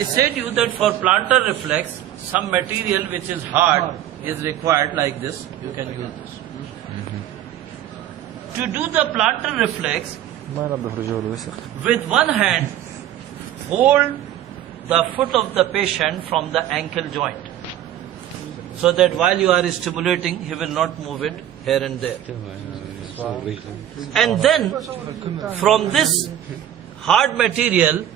I said you that for plantar reflex, some material which is hard is required like this. You can use this. To do the plantar reflex, with one hand, hold the foot of the patient from the ankle joint, so that while you are stimulating, he will not move it here and there. And then, from this hard material,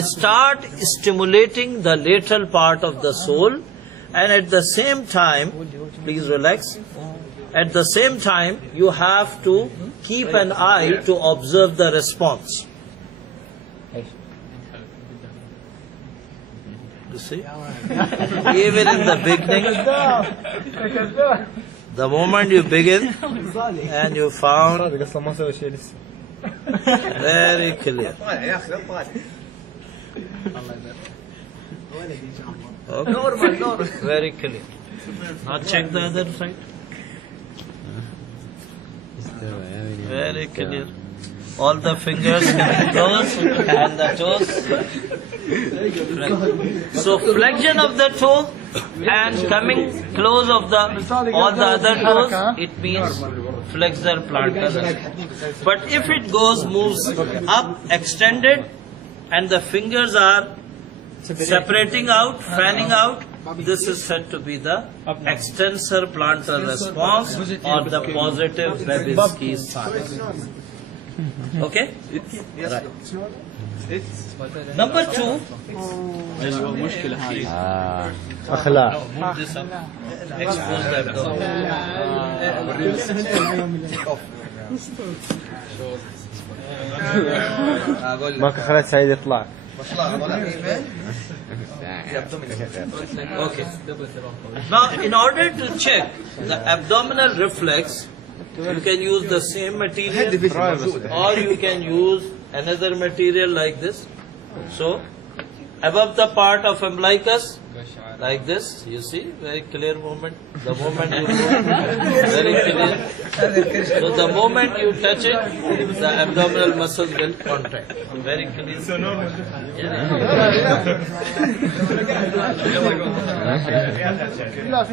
start stimulating the lateral part of the sole, and at the same time, please relax, at the same time you have to keep an eye to observe the response. You see? Even in the beginning, the moment you begin and you found very clear. Okay. Very clear. Now check the other side. Very clear. All the fingers close and the toes. So flexion of the toe and coming close of the all the other toes, it means flexor plantar. But if it moves up, extended, and the fingers are separating out, fanning out, this is said to be the extensor plantar response or the positive Babinski sign. Okay? Right. Number 2. أخلاق. Move this up. Expose the abdomen. ما خلت سعيد يطلع. Okay. Now, in order to check the abdominal reflex, you can use the same material or you can use another material like this. So, above the part of umbilicus, like this, you see, very clear movement. The moment you move, very clear. So, the moment you touch it, the abdominal muscles will contract. Very clear.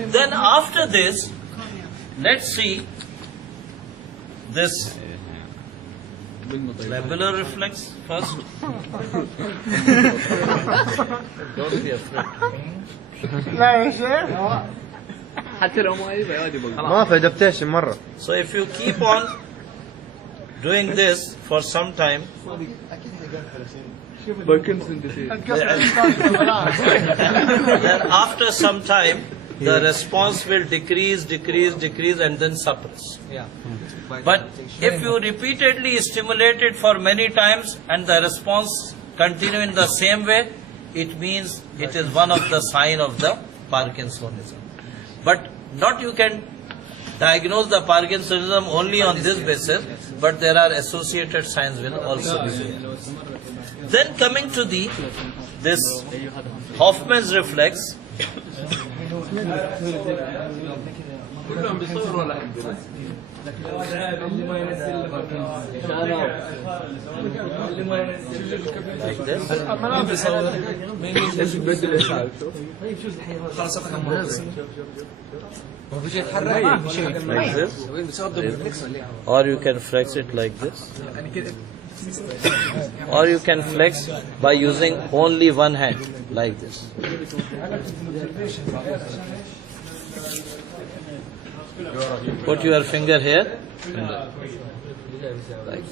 Then after this, let's see this lamellar reflex first. Don't be afraid. ما في adaptation مرة. So if you keep on doing this for some time, then after some time, the response will decrease and then suppress. But if you repeatedly stimulate it for many times and the response continue in the same way, it means it is one of the sign of the Parkinsonism. But not you can diagnose the Parkinsonism only on this basis, but there are associated signs will also be there. Then coming to this Hoffman's reflex. Like this. Like this. Or you can flex it like this. Or you can flex by using only one hand, like this. Put your finger here. Like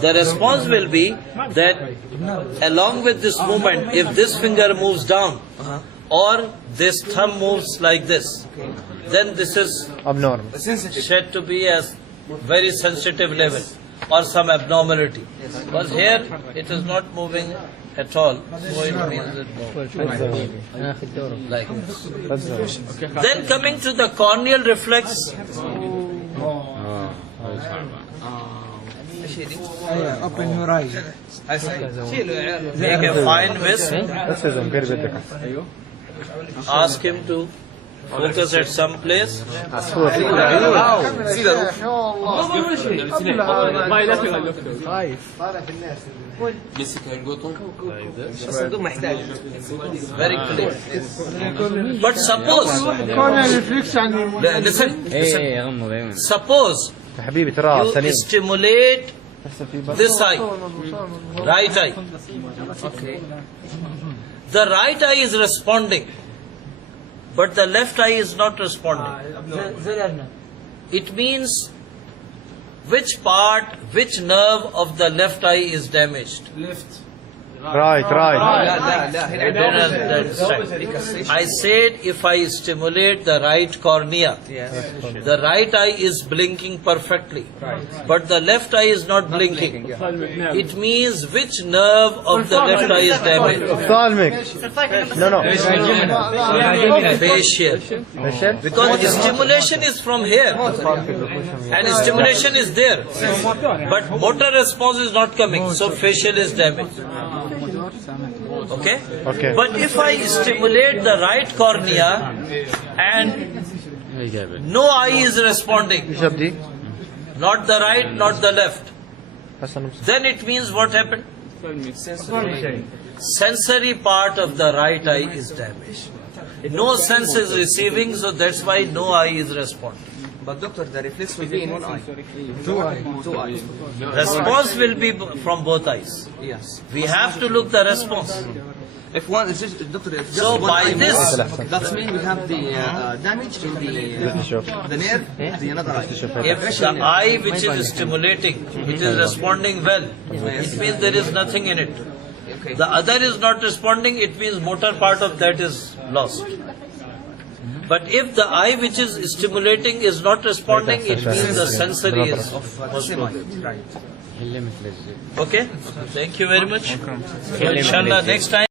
the response will be that along with this movement, if this finger moves down or this thumb moves like this, then this is abnormal. said to be as very sensitive level or some abnormality. Because here it is not moving at all, so it means it moves. Like this. Then coming to the corneal reflex. Make a fine whisk. Ask him to Focus at some place. Very clear. But suppose, listen, suppose حبيبي ترى you سليم. stimulate this eye, right eye. The right eye is responding, but the left eye is not responding. It means which part, which nerve of the left eye is damaged? رايت رايت. You don't understand. I said if I stimulate the right cornea, the right eye is blinking perfectly, but the left eye is not blinking. It means which nerve of the left eye is damaged? ophthalmic. No no. Facial. Facial? Because stimulation is from here and stimulation is there, but motor response is not coming, so facial is damaged. Okay? Okay. But if I stimulate the right cornea and no eye is responding, ايش ابدي؟ not the right, not the left, حسن. then it means what happened? Sensory part of the right eye is damaged. No sense is receiving, so that's why no eye is responding. But doctor, the reflex will be in one eye. Two eyes. Response will be from both eyes. Yes. We have to look the response. If one is just, doctor, if just So one by eye this- moves, that means we have the damage in the nerve, the another eye. If the eye which is stimulating, it is responding well, it means there is nothing in it. Okay. The other is not responding, it means motor part of that is lost. But if the eye which is stimulating is not responding, it means the sensory is most probably. Right. Okay? Thank you very much. So inshallah next time.